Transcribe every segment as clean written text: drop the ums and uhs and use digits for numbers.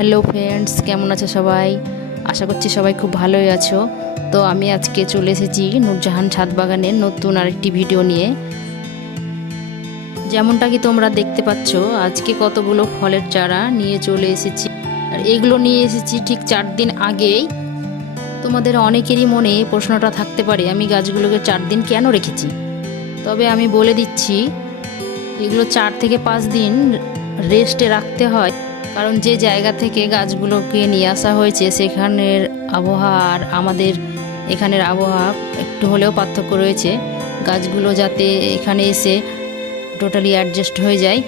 Hello friends, কেমন আছো সবাই? আশা করছি সবাই খুব ভালোই আছো। তো আমি আজকে চলে এসেছি নূরজাহান ছাদ বাগানের নতুন আরেকটি ভিডিও নিয়ে। যেমনটা কি তোমরা দেখতে পাচ্ছ, আজকে কতগুলো ফলের চারা নিয়ে চলে এসেছি। আর এগুলো নিয়ে এসেছি ঠিক 4 দিন আগেই। তোমাদের অনেকেরই মনে প্রশ্নটা থাকতে পারে, আমি গাছগুলোকে 4 দিন কেন রেখেছি। তবে আমি বলে দিচ্ছি, এগুলো 4 থেকে 5 দিন রেস্টে রাখতে হয়। কারণ যে জায়গা থেকে গাছগুলোকে নিয়ে আসা হয়েছে সেখানের আবহাওয়া আর আমাদের এখানের আবহাওয়া একটু হলেও পার্থক্য রয়েছে। গাছগুলো যাতে এখানে এসে টোটালি অ্যাডজাস্ট হয়ে যায়,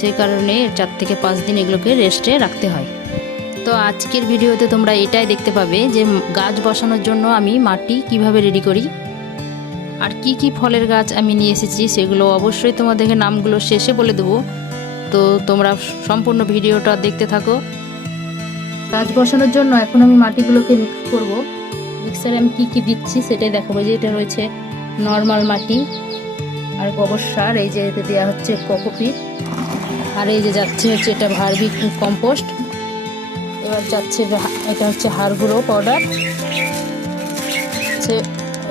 সেই কারণে 4 থেকে 5 দিন এগুলোকে রেস্টে রাখতে হয়। তো আজকের ভিডিওতে তোমরা এটাই দেখতে পাবে যে গাছ বসানোর জন্য আমি মাটি কিভাবে রেডি করি, আর কি কি ফলের গাছ আমি নিয়ে এসেছি সেগুলো অবশ্যই তোমাদেরকে নামগুলো শেষে বলে দেবো। তো তোমরা সম্পূর্ণ ভিডিওটা দেখতে থাকো। গাছ বসানোর জন্য এখন আমি মাটিগুলোকে মিক্স করব। মিক্সারে আমি কি কি দিচ্ছি সেটাই দেখাবো। যে এটা রয়েছে নর্মাল মাটি, আর গোবর সার, এই যে এতে দেওয়া হচ্ছে কোকোপিট, আর এই যে যাচ্ছে হচ্ছে এটা ভার্মি কম্পোস্ট, এবার যাচ্ছে এটা হচ্ছে হাড় গুঁড়ো পাউডার,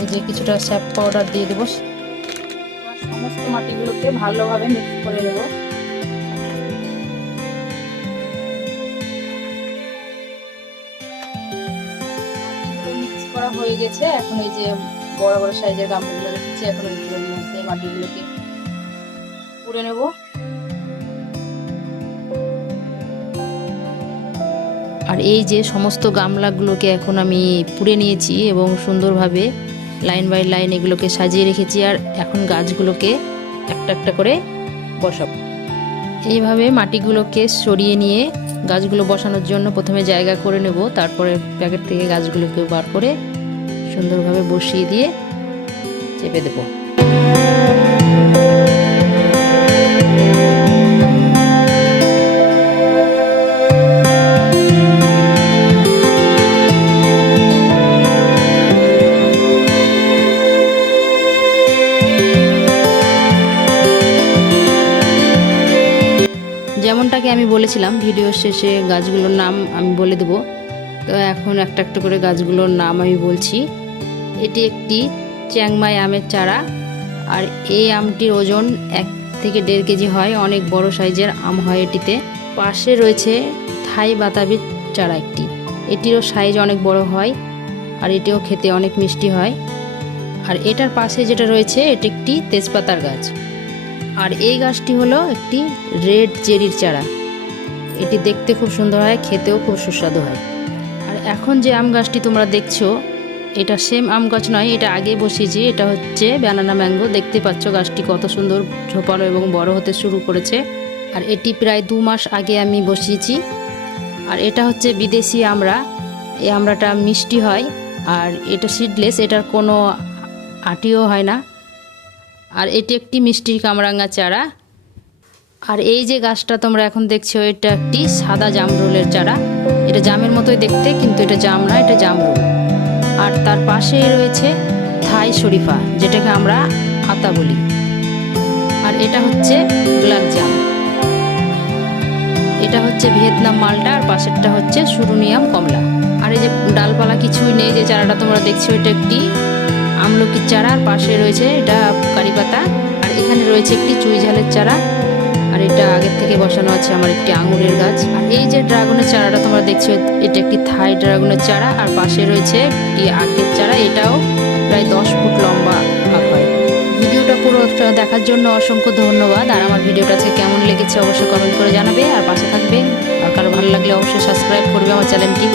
এই যে কিছুটা স্যাপ পাউডার দিয়ে দেবো। সমস্ত মাটিগুলোকে ভালোভাবে মিক্স করে নেবো। মিক্স করা হয়ে গেছে। এখন এই যে বড় বড় সাইজের গামলাগুলো রেখেছি, এখন এগুলোর মধ্যে মাটিগুলোকে পুড়ে নেব। আর এই যে সমস্ত গামলাগুলোকে এখন আমি পুড়ে নিয়েছি এবং সুন্দরভাবে লাইন বাই লাইন এগুলোকে সাজিয়ে রেখেছি। আর এখন গাছগুলোকে একটা একটা করে বসাবো। এইভাবে মাটিগুলোকে সরিয়ে নিয়ে গাছগুলো বসানোর জন্য প্রথমে জায়গা করে নেব, তারপরে প্যাকেট থেকে গাছগুলোকে বার করে সুন্দরভাবে বসিয়ে দিয়ে চেপে দেব। যেমনটাকে আমি বলেছিলাম ভিডিওর শেষে গাছগুলোর নাম আমি বলে দেব। তো এখন একটা একটা করে গাছগুলোর নাম আমি বলছি। এটি একটি চ্যাংমাই আমের চারা, আর এই আমটির ওজন 1 থেকে 1.5 কেজি হয়। অনেক বড় সাইজের আম হয় এটিতে। পাশে রয়েছে থাই বাতাবির চারা একটি, এটিরও সাইজ অনেক বড় হয় আর এটিও খেতে অনেক মিষ্টি হয়। আর এটার পাশে যেটা রয়েছে এটি একটি তেজপাতার গাছ, আর এই গাছটি হলো একটি রেড চেরির চারা। এটি দেখতে খুব সুন্দর হয়, খেতেও খুব সুস্বাদু হয়। আর এখন যে আম গাছটি তোমরা দেখছো এটা সেম আম গাছ নয়, এটা আগে বসিয়েছি। এটা হচ্ছে ব্যানানা ম্যাঙ্গো। দেখতে পাচ্ছ গাছটি কত সুন্দর ঝোপালো এবং বড় হতে শুরু করেছে। আর এটি প্রায় 2 মাস আগে আমি বসিয়েছি। আর এটা হচ্ছে বিদেশি আমড়া। এই আমড়াটা মিষ্টি হয় আর এটা সিডলেস, এটার কোনো আটিও হয় না। আর এটি একটি মিষ্টি কামরাঙা চারা। আর এই যে গাছটা তোমরা এখন দেখছো এটা একটি সাদা জামরুলের চারা। এটা জামের মতোই দেখতে, কিন্তু এটা জাম না, এটা জামরুল। আর তার পাশে রয়েছে থাই শরীফা, যেটাকে আমরা আতা বলি। আর এটা হচ্ছে গোলাপ জাম, এটা হচ্ছে ভিয়েতনাম মালটা, আর পাশেরটা হচ্ছে সুরুনিয়াম কমলা। আর এই যে ডালপালা কিছুই নেই, যে চারাটা তোমরা দেখছো এটা একটি আমলকির চারা, আর পাশে রয়েছে এটা কারি পাতা। আর এখানে রয়েছে একটি চুই ঝালের চারা, আর এটা আগের থেকে বসানো আছে আমার একটি আঙুরের গাছ। আর এই যে ড্রাগনের চারাটা তোমরা দেখছো এটা একটি থাই ড্রাগনের চারা, আর পাশে রয়েছে একটি আখের চারা, এটাও প্রায় 10 ফুট লম্বা আখ হয়। ভিডিওটা পুরো দেখার জন্য অসংখ্য ধন্যবাদ। আর আমার ভিডিওটা কেমন লেগেছে অবশ্যই কমেন্ট করে জানাবে, আর পাশে থাকবে। আর কারো ভালো লাগলে অবশ্যই সাবস্ক্রাইব করবে আমার চ্যানেলটি।